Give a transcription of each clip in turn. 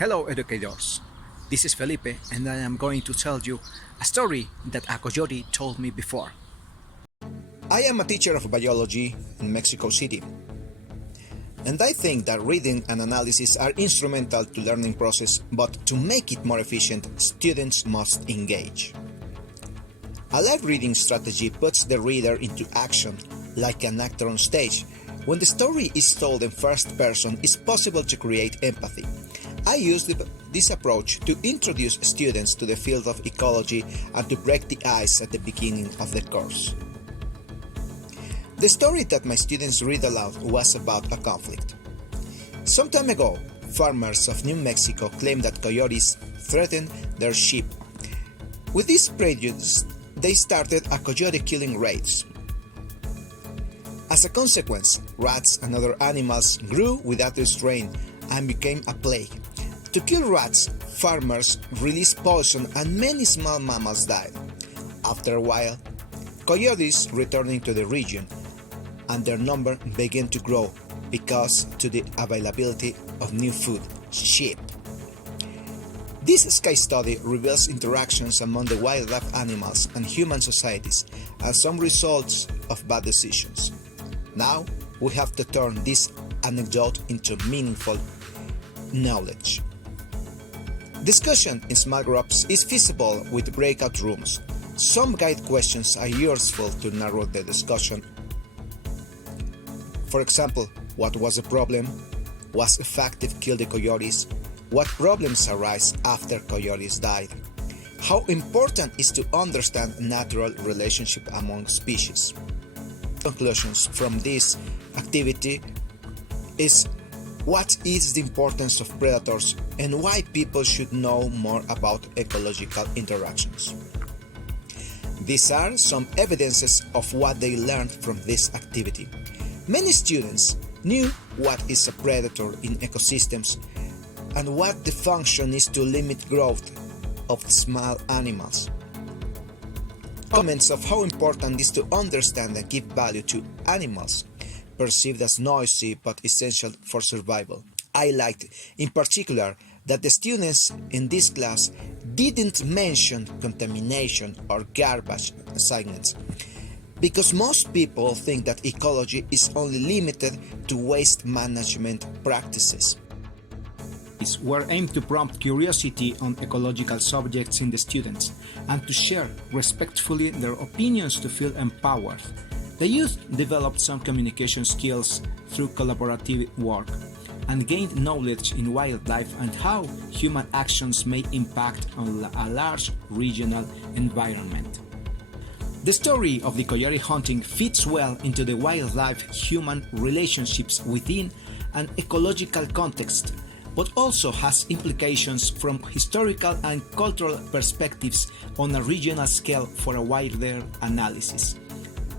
Hello educators, this is Felipe and I am going to tell you a story that a coyote told me before. I am a teacher of biology in Mexico City, and I think that reading and analysis are instrumental to learning process, but to make it more efficient, students must engage. A live reading strategy puts the reader into action, like an actor on stage. When the story is told in first person, it's possible to create empathy. I use this approach to introduce students to the field of ecology and to break the ice at the beginning of the course. The story that my students read aloud was about a conflict. Some time ago, farmers of New Mexico claimed that coyotes threatened their sheep. With this prejudice, they started a coyote killing raids. As a consequence, rats and other animals grew without restraint and became a plague. To kill rats, farmers released poison and many small mammals died. After a while, coyotes returned to the region and their number began to grow because to the availability of new food, sheep. This case study reveals interactions among the wildlife animals and human societies and some results of bad decisions. Now we have to turn this anecdote into meaningful knowledge. Discussion in small groups is feasible with breakout rooms. Some guide questions are useful to narrow the discussion. For example, what was the problem? Was effective kill the coyotes? What problems arise after coyotes died? How important is to understand natural relationship among species? Conclusions from this activity is what is the importance of predators and why people should know more about ecological interactions. These are some evidences of what they learned from this activity. Many students knew what is a predator in ecosystems and what the function is to limit growth of small animals. Comments of how important it is to understand and give value to animals perceived as noisy but essential for survival. I liked in particular that the students in this class didn't mention contamination or garbage segments, because most people think that ecology is only limited to waste management practices. These were aimed to prompt curiosity on ecological subjects in the students and to share respectfully their opinions to feel empowered. The youth developed some communication skills through collaborative work and gained knowledge in wildlife and how human actions may impact on a large regional environment. The story of the coyote hunting fits well into the wildlife-human relationships within an ecological context, but also has implications from historical and cultural perspectives on a regional scale for a wider analysis.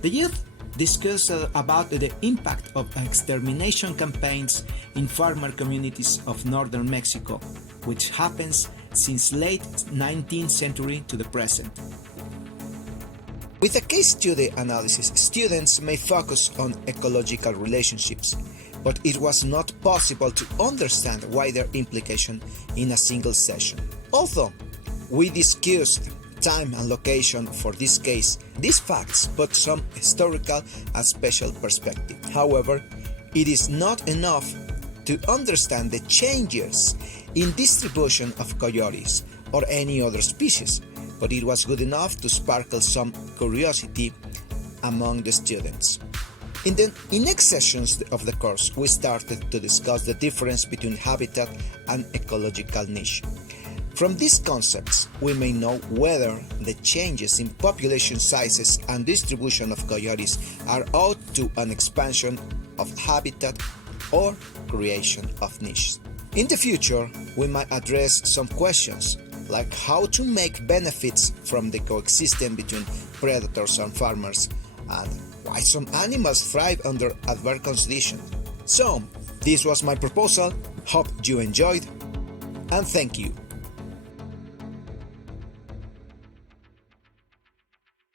The youth discussed about the impact of extermination campaigns in farmer communities of northern Mexico, which happens since late 19th century to the present. With a case study analysis, students may focus on ecological relationships, but it was not possible to understand wider implication in a single session. Although we discussed time and location for this case, these facts put some historical and special perspective. However, it is not enough to understand the changes in distribution of coyotes or any other species, but it was good enough to sparkle some curiosity among the students. In the next sessions of the course, we started to discuss the difference between habitat and ecological niche. From these concepts, we may know whether the changes in population sizes and distribution of coyotes are owed to an expansion of habitat or creation of niches. In the future, we might address some questions like how to make benefits from the coexistence between predators and farmers, and why some animals thrive under adverse conditions. So, this was my proposal. Hope you enjoyed, and thank you.